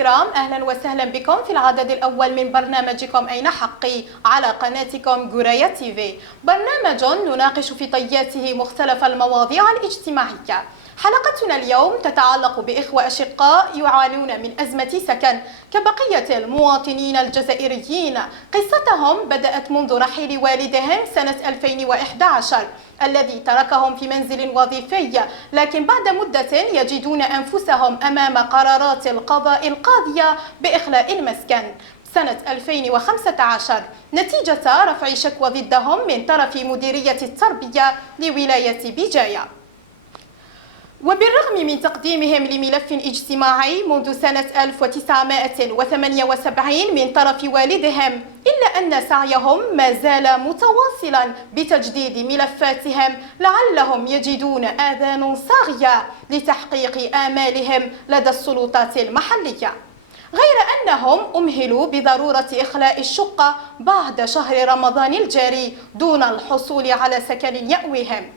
الكرام، أهلا وسهلا بكم في العدد الأول من برنامجكم أين حقي على قناتكم قراية تيفي. برنامج نناقش في طياته مختلف المواضيع الاجتماعية. حلقتنا اليوم تتعلق بإخوة أشقاء يعانون من أزمة سكن كبقية المواطنين الجزائريين. قصتهم بدأت منذ رحيل والدهم سنة 2011 الذي تركهم في منزل وظيفي، لكن بعد مدة يجدون أنفسهم أمام قرارات القضاء القاضية بإخلاء المسكن سنة 2015 نتيجة رفع شكوى ضدهم من طرف مديرية التربية لولاية بجاية. وبالرغم من تقديمهم لملف اجتماعي منذ سنة 1978 من طرف والدهم، إلا أن سعيهم ما زال متواصلا بتجديد ملفاتهم لعلهم يجدون آذان صاغية لتحقيق آمالهم لدى السلطات المحلية، غير أنهم أمهلوا بضرورة إخلاء الشقة بعد شهر رمضان الجاري دون الحصول على سكن يأويهم.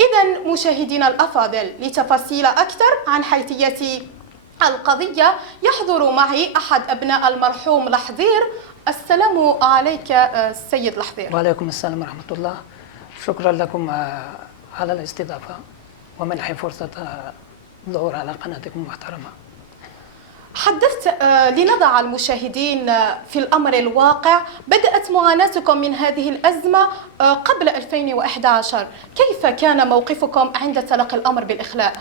إذا مشاهدينا الأفاضل، لتفاصيل أكثر عن حيثية القضية يحضر معي أحد أبناء المرحوم لحظير. السلام عليك السيد لحظير. وعليكم السلام ورحمة الله. شكرا لكم على الاستضافة ومنح فرصة الظهور على قناتكم المحترمة. حدثت لنضع المشاهدين في الأمر الواقع. بدأت معاناتكم من هذه الأزمة قبل 2011، كيف كان موقفكم عند تلقي الأمر بالإخلاء؟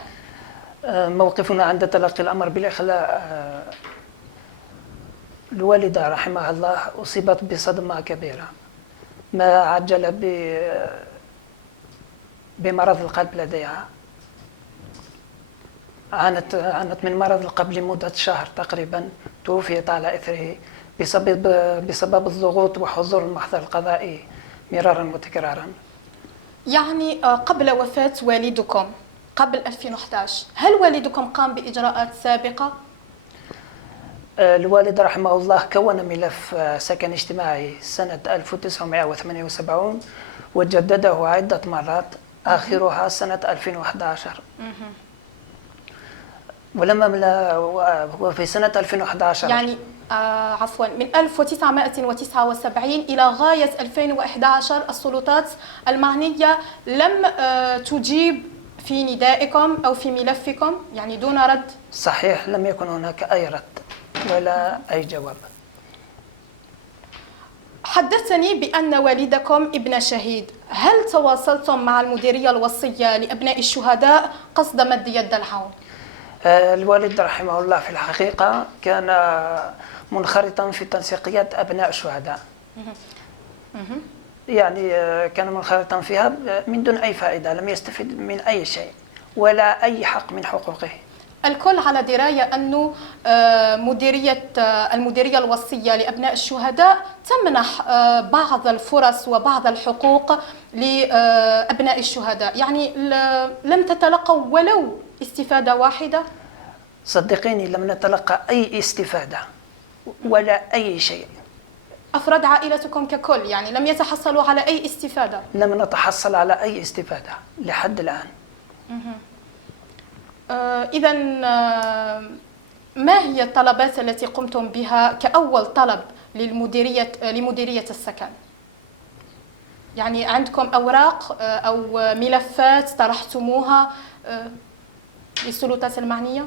موقفنا عند تلقي الأمر بالإخلاء، الوالدة رحمها الله أصيبت بصدمة كبيرة، ما عجل بمرض القلب لديها. عانت من مرض القلب لمدة شهر تقريبا، توفيت على إثره بسبب الضغوط وحضور المحضر القضائي مرارا وتكرارا. يعني قبل وفاة والدكم قبل 2011 هل والدكم قام بإجراءات سابقة؟ الوالد رحمه الله كون ملف سكن اجتماعي سنة 1978 وجدده عدة مرات، آخرها سنة 2011. ولما وفي سنة 2011 يعني عفوا، من 1979 إلى غاية 2011 السلطات المعنية لم تجيب في ندائكم أو في ملفكم، يعني دون رد؟ صحيح، لم يكن هناك أي رد ولا أي جواب. حدثتني بأن والدكم ابن شهيد، هل تواصلتم مع المديرية الوصية لأبناء الشهداء قصد مد يد العون؟ الوالد رحمه الله في الحقيقة كان منخرطا في تنسيقيات أبناء الشهداء، يعني كان منخرطا فيها من دون أي فائدة، لم يستفد من أي شيء ولا أي حق من حقوقه. الكل على دراية أنه المديرية الوصية لأبناء الشهداء تمنح بعض الفرص وبعض الحقوق لأبناء الشهداء، يعني لم تتلقوا ولو استفادة واحدة؟ صدقيني لم نتلقى أي استفادة ولا أي شيء. أفراد عائلتكم ككل يعني لم يتحصلوا على أي استفادة؟ لم نتحصل على أي استفادة لحد الآن. إذا ما هي الطلبات التي قمتم بها كأول طلب لمديرية السكن؟ يعني عندكم أوراق أو ملفات طرحتموها للسلطات المعنية؟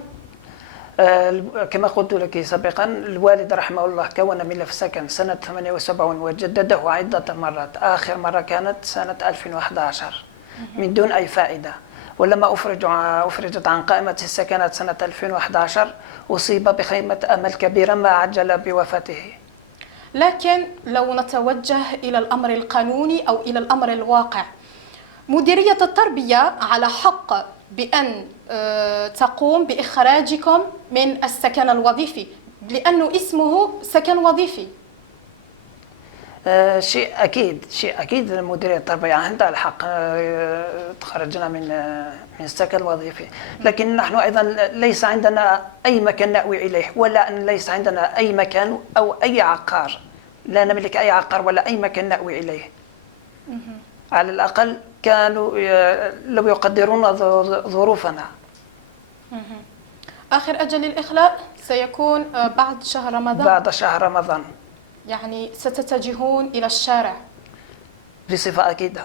كما قلت لك سابقا، الوالد رحمه الله كون ملف سكن سنة 78 وجدده عدة مرات، آخر مرة كانت سنة 2011 من دون أي فائدة. ولما أفرجت عن قائمة السكنات سنة 2011 أصيب بخيمة أمل كبيرة ما عجل بوفاته. لكن لو نتوجه إلى الأمر القانوني أو إلى الأمر الواقع، مديرية التربية على حق بأن تقوم بإخراجكم من السكن الوظيفي لأنه اسمه سكن وظيفي. شيء أكيد مديرية التربية عندها الحق تخرجنا من السكن الوظيفي، لكن نحن أيضا ليس عندنا أي مكان نأوي إليه، ولا أن ليس عندنا أي مكان أو أي عقار، لا نملك أي عقار ولا أي مكان نأوي إليه. على الأقل كانوا لو يقدرون ظروفنا. آخر أجل للإخلاء سيكون بعد شهر رمضان. بعد شهر رمضان. يعني ستتجهون إلى الشارع بصفة أكيدة.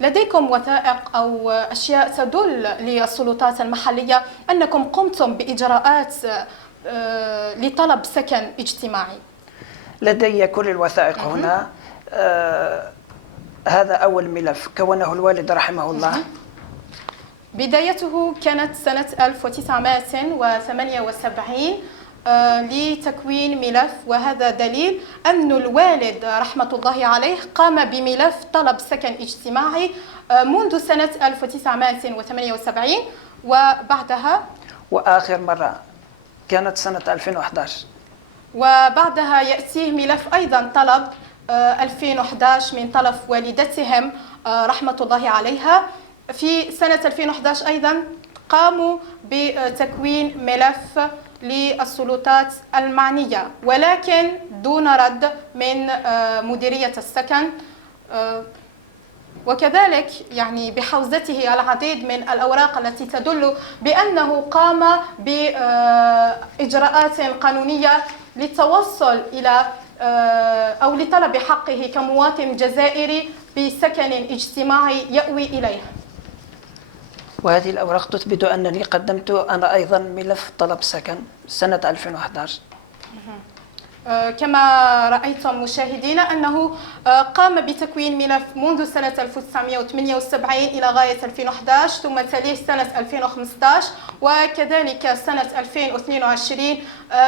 لديكم وثائق أو أشياء تدل للسلطات المحلية أنكم قمتم بإجراءات لطلب سكن اجتماعي؟ لدي كل الوثائق هنا. هذا أول ملف كونه الوالد رحمه الله. بدايته كانت سنة 1978 لتكوين ملف، وهذا دليل أن الوالد رحمة الله عليه قام بملف طلب سكن اجتماعي منذ سنة 1978 وبعدها، وآخر مرة كانت سنة 2011، وبعدها يأتيه ملف أيضا طلب 2011 من طرف والدتهم رحمة الله عليها. في سنة 2011 أيضا قاموا بتكوين ملف للسلطات المعنية، ولكن دون رد من مديرية السكن، وكذلك يعني بحوزته العديد من الأوراق التي تدل بأنه قام بإجراءات قانونية للتوصل إلى أو لطلب حقه كمواطن جزائري بسكن اجتماعي يأوي إليه. وهذه الأوراق تثبت أنني قدمت أنا أيضا ملف طلب سكن سنة 2011. كما رأيتم مشاهدينا أنه قام بتكوين ملف منذ سنة 1978 إلى غاية 2011، ثم تليه سنة 2015 وكذلك سنة 2022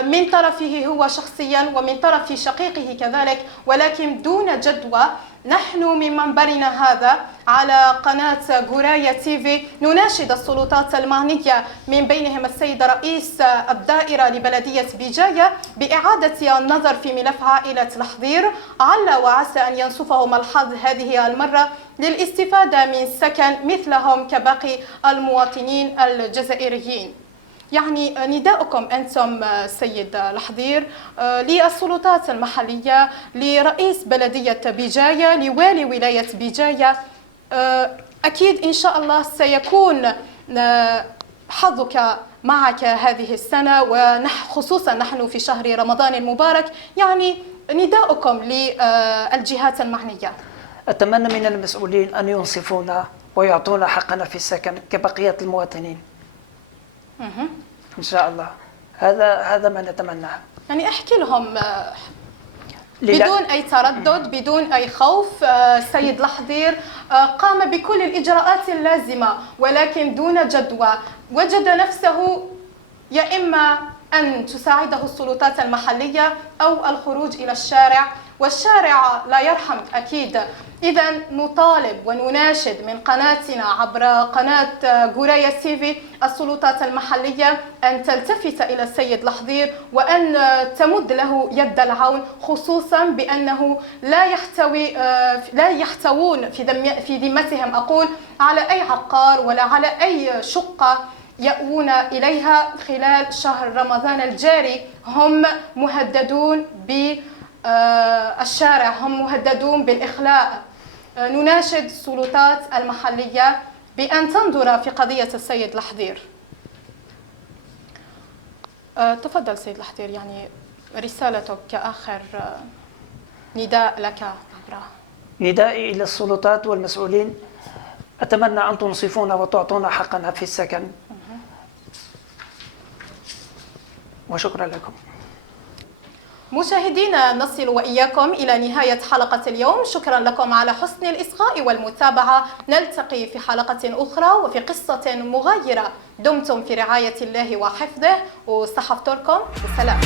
من طرفه هو شخصيا ومن طرف شقيقه كذلك، ولكن دون جدوى. نحن من منبرنا هذا على قناة غورايا تيفي نناشد السلطات المعنية من بينهم السيد رئيس الدائرة لبلدية بجاية بإعادة النظر في ملف عائلة لحظير، عل وعسى أن ينصفهم الحظ هذه المرة للاستفادة من سكن مثلهم كباقي المواطنين الجزائريين. يعني نداؤكم أنتم سيد لحظير للسلطات المحلية، لرئيس بلدية بجاية، لوالي ولاية بجاية، أكيد إن شاء الله سيكون حظك معك هذه السنة، وخصوصا نحن في شهر رمضان المبارك. يعني نداؤكم للجهات المعنية. أتمنى من المسؤولين أن ينصفونا ويعطونا حقنا في السكن كبقية المواطنين إن شاء الله. هذا ما نتمناه. يعني احكي لهم بدون أي تردد، بدون أي خوف. السيد لحظير قام بكل الإجراءات اللازمة، ولكن دون جدوى. وجد نفسه يا إما أن تساعده السلطات المحلية أو الخروج إلى الشارع، والشارع لا يرحم أكيد. إذا نطالب ونناشد من قناتنا عبر قناة غورايا تيفي السلطات المحلية أن تلتفت إلى السيد لحظير وأن تمد له يد العون، خصوصا بأنه لا يحتوون في ذمتهم أقول على أي عقار ولا على أي شقة يأوون إليها خلال شهر رمضان الجاري. هم مهددون بالشارع، هم مهددون بالإخلاء. نناشد السلطات المحلية بأن تنظر في قضية السيد لحظير. تفضل سيد لحظير، يعني رسالتك كآخر نداء لك عبره. ندائي إلى السلطات والمسؤولين، أتمنى أن تنصفونا وتعطونا حقنا في السكن، وشكرا لكم. مشاهدينا، نصل وإياكم إلى نهاية حلقة اليوم. شكرا لكم على حسن الإصغاء والمتابعة. نلتقي في حلقة أخرى وفي قصة مغايرة. دمتم في رعاية الله وحفظه، وصحفتكم. والسلام.